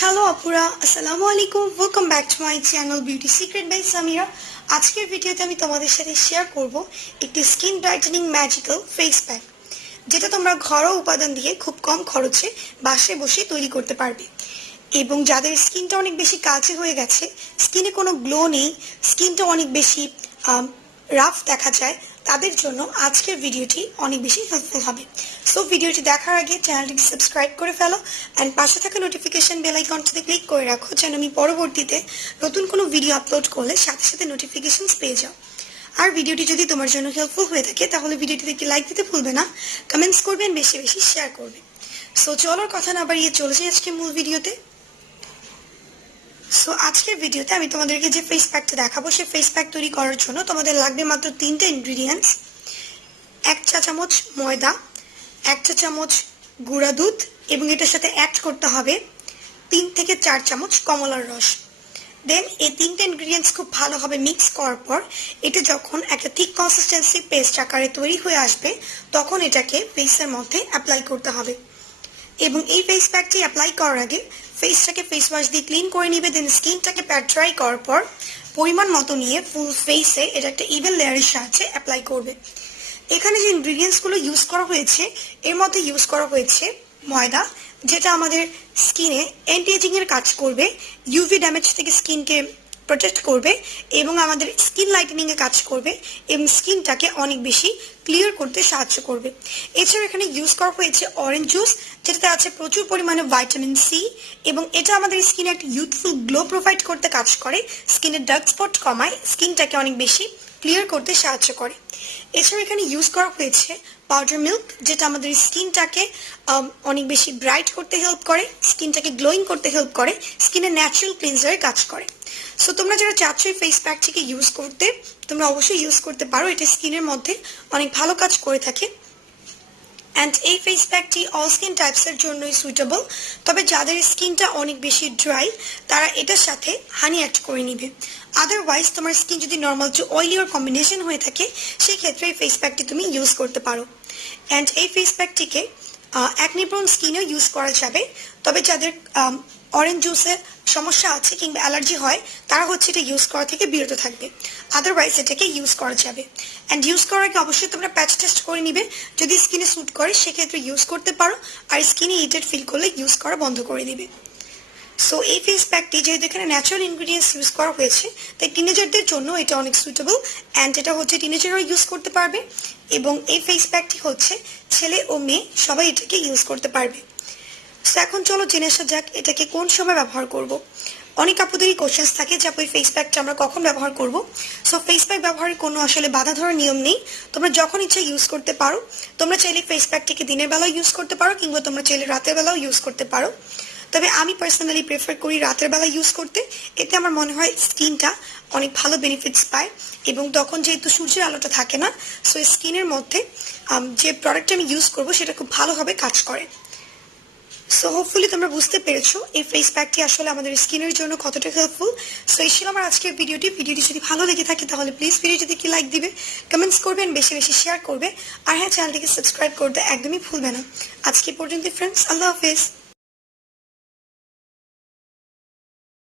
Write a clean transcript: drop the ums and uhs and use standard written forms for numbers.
Hello আপুরা, আসসালামু আলাইকুম। Welcome back to my channel beauty secret by Samira. আজকের ভিডিওতে আমি তোমাদের সাথে শেয়ার করব একটি skin brightening magical face pack, যেটা তোমরা ঘরোয়া উপাদান দিয়ে খুব কম খরচে বাসায় বসে তৈরি করতে পারবে। এবং যাদের স্কিনটা অনেক বেশি কালচে হয়ে গেছে, স্কিনে কোনো গ্লো নেই, স্কিনটা অনেক বেশি রাফ দেখা যায়, তাদের জন্য আজকের ভিডিওটি অনেক বেশি হেল্পফুল হবে। সো ভিডিওটি দেখার আগে চ্যানেলটিকে সাবস্ক্রাইব করে ফেলো অ্যান্ড পাশে থাকা নোটিফিকেশন বেল আইকনটিতে ক্লিক করে রাখো, যেন আমি পরবর্তীতে নতুন কোনো ভিডিও আপলোড করলে সাথে সাথে নোটিফিকেশনস পেয়ে যাও। আর ভিডিওটি যদি তোমার জন্য হেল্পফুল হয়ে থাকে তাহলে ভিডিওটিতে একটি লাইক দিতে ভুলবে না, কমেন্টস করবেন, বেশি বেশি শেয়ার করবে। সো চলোর কথা না বাড়িয়ে চলে যাই আজকে মূল ভিডিওতে। সো আজকের ভিডিওতে আমি তোমাদেরকে যে ফেস প্যাকটা দেখাবো, সেই ফেস প্যাক তৈরি করার জন্য তোমাদের লাগবে মাত্র 3টে ইনগ্রিডিয়েন্টস। 1 চা চামচ ময়দা, 1 চা চামচ গুঁড়া দুধ, এবং এটার সাথে অ্যাড করতে হবে 3 থেকে 4 চামচ কমলার রস। দেন এই 3টে ইনগ্রিডিয়েন্টস খুব ভালোভাবে মিক্স করার পর এটা যখন একটা থিক কনসিস্টেন্সি পেস্ট আকারে তৈরি হয়ে আসবে, তখন এটাকে ফেসের মধ্যে অ্যাপ্লাই করতে হবে। এবং এই ফেস প্যাকটি অ্যাপ্লাই করার আগে ফেসটাকে ফেস ওয়াশ দিয়ে ক্লিন করে নিবে। দেন স্কিনটাকে প্যাড ড্রাই করার পর পরিমাণ মতো নিয়ে ফুল ফেসে এটা একটা ইভেন লেয়ারের সাহায্যে অ্যাপ্লাই করবে। এখানে যে ইনগ্রিডিয়েন্টসগুলো ইউজ করা হয়েছে, এর মধ্যে ইউজ করা হয়েছে ময়দা, যেটা আমাদের স্কিনে অ্যান্টি এজিংয়ের কাজ করবে, ইউভি ড্যামেজ থেকে স্কিনকে প্রোটেক্ট করবে, এবং আমাদের স্কিন লাইটেনিংয়ে কাজ করবে, এবং স্কিনটাকে অনেক বেশি ক্লিয়ার করতে সাহায্য করবে। এছাড়া এখানে ইউজ করা হয়েছে অরেঞ্জ জুস, যেটাতে আছে প্রচুর পরিমাণে ভাইটামিন সি, এবং এটা আমাদের স্কিনে একটা ইউথফুল গ্লো প্রোভাইড করতে কাজ করে, স্কিনের ডার্ক স্পট কমায়, স্কিনটাকে অনেক বেশি ক্লিয়ার করতে সাহায্য করে। এছাড়া এখানে ইউজ করা হয়েছে পাউডার মিল্ক, যেটা আমাদের স্কিনটাকে অনেক বেশি ব্রাইট করতে হেল্প করে, স্কিনটাকে গ্লোয়িং করতে হেল্প করে, স্কিনের ন্যাচারাল ক্লিনজারের কাজ করে। সো তোমরা যারা চাচ্ছ এই ফেস প্যাকটিকে ইউজ করতে, তোমরা অবশ্যই ইউজ করতে পারো, এটা স্কিনের মধ্যে অনেক ভালো কাজ করে থাকে। অ্যান্ড এই ফেস প্যাকটি অল স্কিন টাইপসের জন্যই সুইটেবল, তবে যাদের স্কিনটা অনেক বেশি ড্রাই তারা এটার সাথে হানি অ্যাড করে নিবে। আদারওয়াইজ তোমার স্কিন যদি normal to oily or combination হয়ে থাকে, সেই ক্ষেত্রে এই ফেস প্যাকটি তুমি ইউজ করতে পারো। অ্যান্ড এই ফেস প্যাকটিকে অ্যাকনি প্রোন স্কিনেও ইউজ করা যাবে, তবে যাদের অরেঞ্জ জুসের সমস্যা আছে কিংবা অ্যালার্জি হয়, তারা হচ্ছে এটা ইউজ করা থেকে বিরত থাকবে। আদারওয়াইজ এটাকে ইউজ করা যাবে। অ্যান্ড ইউজ করার আগে অবশ্যই তোমরা প্যাচ টেস্ট করে নিবে, যদি স্কিনে স্যুট করে সেক্ষেত্রে ইউজ করতে পারো, আর স্কিনে ইরিটেট ফিল করলে ইউজ করা বন্ধ করে দিবে। সো এই ফেস প্যাকটি যেহেতু এখানে ন্যাচারাল ইনগ্রিডিয়েন্টস ইউজ করা হয়েছে, তাই টিনেজারদের জন্য এটা অনেক সুইটেবল, অ্যান্ড এটা হচ্ছে টিনেজারও ইউজ করতে পারবে, এবং এই ফেস প্যাকটি হচ্ছে ছেলে ও মেয়ে সবাই এটাকে ইউজ করতে পারবে। সো এখন চলো জেনে আসা যাক এটাকে কোন সময় ব্যবহার করব। অনেক আপুদেরই কোশ্চেন্স থাকে যে আপু এই ফেস প্যাকটা আমরা কখন ব্যবহার করব। সো ফেস প্যাক ব্যবহারের কোনো আসলে বাধা ধরার নিয়ম নেই, তোমরা যখন ইচ্ছা ইউজ করতে পারো। তোমরা চাইলে ফেস প্যাকটিকে দিনের বেলাও ইউজ করতে পারো, কিংবা তোমরা চাইলে রাতের বেলাও ইউজ করতে পারো। তবে আমি পার্সোনালি প্রেফার করি রাতের বেলা ইউজ করতে, এতে আমার মনে হয় স্কিনটা অনেক ভালো বেনিফিটস পায়, এবং তখন যেহেতু সূর্যের আলোটা থাকে না, সো স্কিনের মধ্যে যে প্রোডাক্টটা আমি ইউজ করবো সেটা খুব ভালোভাবে কাজ করে। সো হোপফুলি তোমরা বুঝতে পেরেছো এই ফেস প্যাকটি আসলে আমাদের স্কিনের জন্য কতটা হেল্পফুল। সো এই ছিল আমার আজকের ভিডিওটি যদি ভালো লেগে থাকে তাহলে প্লিজ ভিডিওটিতে কি লাইক দিবে, কমেন্টস করবেন, বেশি বেশি শেয়ার করবে, আর হ্যাঁ চ্যানেলটিকে সাবস্ক্রাইব করতে একদমই ভুলবে না। আজকে পর্যন্ত ফ্রেন্ডস, আল্লাহ হাফেজ।